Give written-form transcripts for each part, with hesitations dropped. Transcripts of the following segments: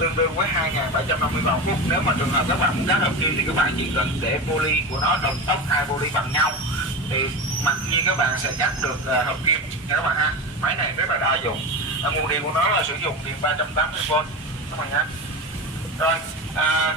tương đương với 2.750 vòng phút. Nếu mà trường hợp các bạn muốn cắt hợp kim thì các bạn chỉ cần để poly của nó đồng tốc hai poly bằng nhau thì mặc nhiên các bạn sẽ cắt được hợp kim nha các bạn ha. Máy này rất là đa dụng. Nguồn điện của nó là sử dụng điện 380V các bạn nhé. Rồi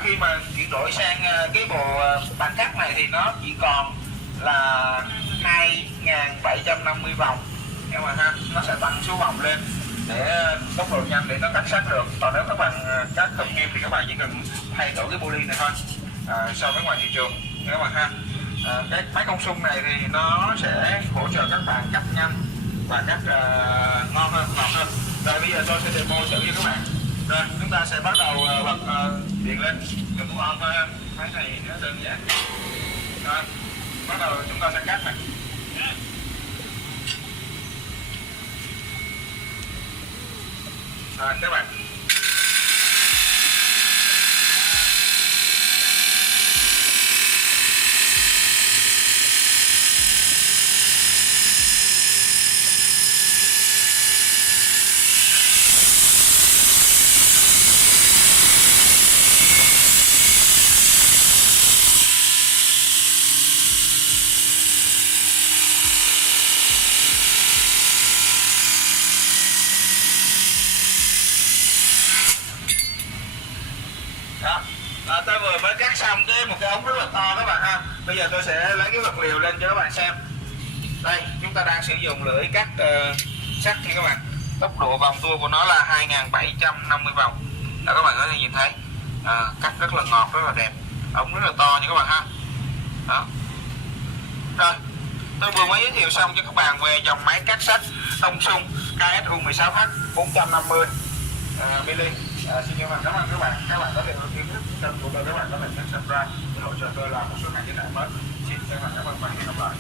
khi mà chuyển đổi sang cái bộ bàn cắt này thì nó chỉ còn là 2.750 vòng các bạn ha. Nó sẽ tăng số vòng lên để tốc độ nhanh để nó cắt sát được. Còn nếu các bạn cắt hợp kim thì các bạn chỉ cần thay đổi cái poly này thôi so với ngoài thị trường các bạn ha. Cái máy công suất này thì nó sẽ hỗ trợ các bạn cắt nhanh và cắt ngon hơn, ngọt hơn. Rồi bây giờ tôi sẽ demo thử cho các bạn. Rồi chúng ta sẽ bắt đầu bật điện lên, dùng nút on thôi. Máy này nó đơn giản. Rồi bắt đầu chúng ta sẽ cắt này. Rồi các bạn. Đó. Tôi vừa mới cắt xong một cái ống rất là to các bạn ha. Bây giờ tôi sẽ lấy cái vật liệu lên cho các bạn xem. Đây, chúng ta đang sử dụng lưỡi cắt sắt nha các bạn. Tốc độ vòng tua của nó là 2.750 vòng. Đó, các bạn có thể nhìn thấy cắt rất là ngọt, rất là đẹp. Ống rất là to nha các bạn ha. Đó. Rồi, tôi vừa mới giới thiệu xong cho các bạn về dòng máy cắt sắt Tongsun KSU16H 450 mm. Xin cảm ơn các bạn. Các bạn có thể kiến thức kênh của tôi, các bạn có thể nhấn subscribe để hỗ trợ tôi làm một số ngành giới thiệu mới. Xin cảm ơn và hẹn gặp lại.